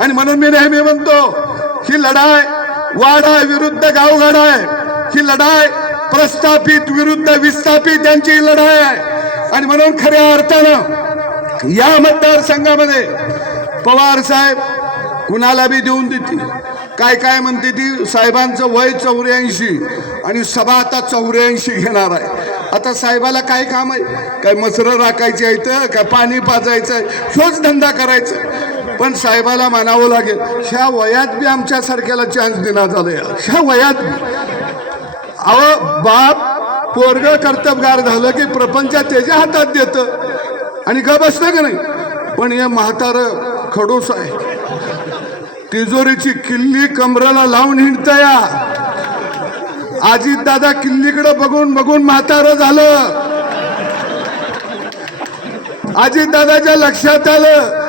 आणि म्हणून मी नेहमी म्हणतो ही लढाई वाडा विरुद्ध गावगाड आहे ही लढाई प्रस्थापित विरुद्ध विस्थापित यांची ही लढाई आहे आणि म्हणून खऱ्या अर्थानं या मतदारसंघामध्ये पवार साहेब कुणाला बी देऊन देतील काय काय म्हणते ती साहेबांचं वय चौऱ्याऐंशी आणि सभा आता चौऱ्याऐंशी घेणार आहे आता साहेबाला काय काम आहे काय मसरं राखायची आहे तर काय पाणी पाजायचं आहे शोच धंदा करायचा पण साहेबाला मानावं लागेल ह्या वयात बी आमच्यासारख्याला चान्स दिला झाला ह्या वयात अहो बाप पोरग कर्तबगार झालं की प्रपंच त्याच्या हातात देत आणि का बसत का नाही पण हे म्हातार खडूस आहे तिजोरीची किल्ली कमराला लावून हिंडतया आजी दादा किल्लीकडे बघून बघून म्हातार झालं आजीत दादाच्या लक्षात आलं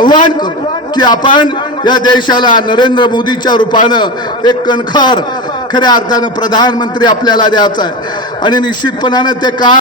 आव्हान करू की आपण या देशाला नरेंद्र मोदीच्या रूपानं एक कणखर खऱ्या अर्थानं प्रधानमंत्री आपल्याला द्यायचा आहे आणि निश्चितपणानं ते का